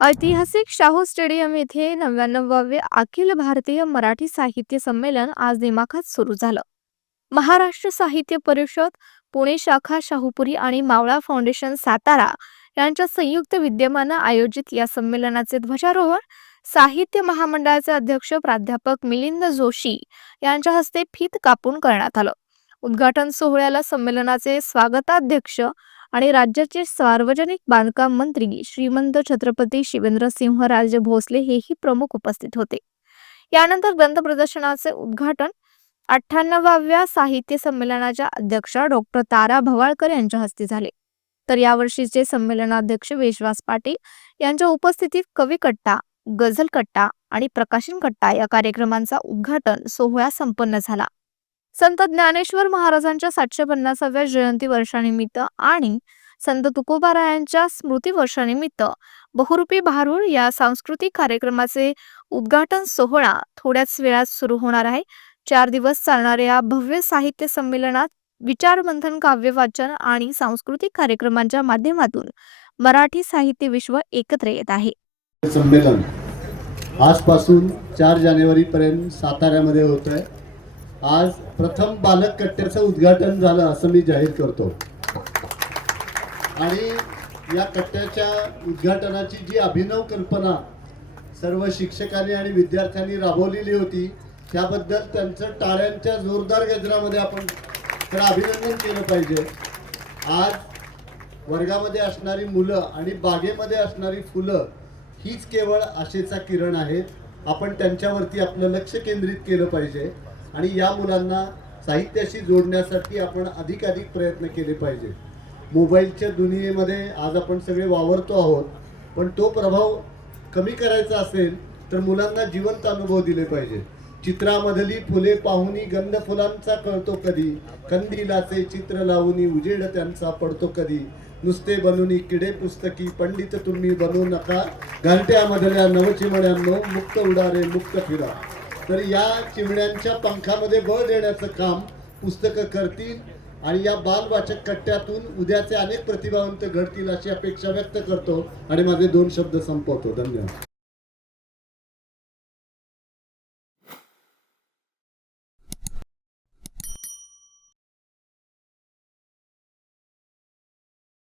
ऐतिहासिक शाहू स्टेडियम येथे 99वे अखिल भारतीय मराठी साहित्य संमेलन आज दिमाखात सुरू झालं. महाराष्ट्र साहित्य परिषद, पुणे शाखा शाहूपुरी आणि मावळा फाउंडेशन सातारा यांच्या संयुक्त विद्यमानं आयोजित या संमेलनाचे ध्वजारोहण साहित्य महामंडळाचे अध्यक्ष प्राध्यापक मिलिंद जोशी यांच्या हस्ते फीत कापून करण्यात आलं. उद्घाटन सोहळ्याला संमेलनाचे स्वागताध्यक्ष आणि राज्याचे सार्वजनिक बांधकाम मंत्री श्रीमंत छत्रपती शिवेंद्रसिंहराजे भोसले हेही प्रमुख उपस्थित होते. यानंतर ग्रंथ प्रदर्शनाचे उद्घाटन 98व्या साहित्य संमेलनाच्या अध्यक्षा डॉक्टर तारा भवाळकर यांच्या हस्ते झाले. तर यावर्षीचे संमेलनाध्यक्ष विश्वास पाटील यांच्या उपस्थितीत कवी कट्टा, गझल कट्टा आणि प्रकाशन कट्टा या कार्यक्रमांचा उद्घाटन सोहळा संपन्न झाला. संत ज्ञानेश्वर महाराजांच्या 750व्या जयंती वर्षानिमित्त आणि संत तुकोबारायांच्या स्मृती वर्षानिमित्त बहुरूपी भारूड या सांस्कृतिक कार्यक्रमाचे उद्घाटन सोहळा थोड्याच वेळात सुरू होणार आहे. 4 दिवस चालणाऱ्या या भव्य साहित्य संमेलनात विचारमंथन, काव्य वाचन आणि सांस्कृतिक कार्यक्रमांच्या माध्यमातून मराठी साहित्य विश्व एकत्र येत आहे. संमेलन आजपासून 4 जानेवारी पर्यंत साताऱ्यामध्ये होत आहे. आज प्रथम बालक कट्ट्याचं उद्घाटन झालं असं मी जाहीर करतो. आणि या कट्ट्याच्या उद्घाटनाची जी अभिनव कल्पना सर्व शिक्षकांनी आणि विद्यार्थ्यांनी राबवलेली होती त्याबद्दल त्यांचं टाळ्यांच्या जोरदार गजरामध्ये आपण तर अभिनंदन केलं पाहिजे. आज वर्गामध्ये असणारी मुलं आणि बागेमध्ये असणारी फुलं हीच केवळ आशेचा किरण आहेत. आपण त्यांच्यावरती आपलं लक्ष केंद्रित केलं पाहिजे आणि या मुलांना साहित्याशी जोडण्यासाठी आपण अधिकाधिक प्रयत्न केले पाहिजे. मोबाईलच्या दुनियेमध्ये आज आपण सगळे वावरतो आहोत, पण तो प्रभाव कमी करायचा असेल तर मुलांना जिवंत अनुभव दिले पाहिजे. चित्रामधली फुले पाहुनी गंध फुलांचा कळतो कधी, कंदिलाचे चित्र लावूनी उजेड त्यांचा पडतो कधी, नुसते बनूनी किडे पुस्तकी पंडित तुम्ही बनू नका, घरट्यामधल्या नवचिमण्यांनो मुक्त उडारे मुक्त फिरा. तर या चिमण्यांच्या पंखामध्ये बळ देण्याचं काम पुस्तकं करतील आणि या बालवाचक कट्ट्यातून उद्याचे अनेक प्रतिभावंत घडतील अशी अपेक्षा व्यक्त करतो आणि माझे 2 शब्द संपवतो. धन्यवाद.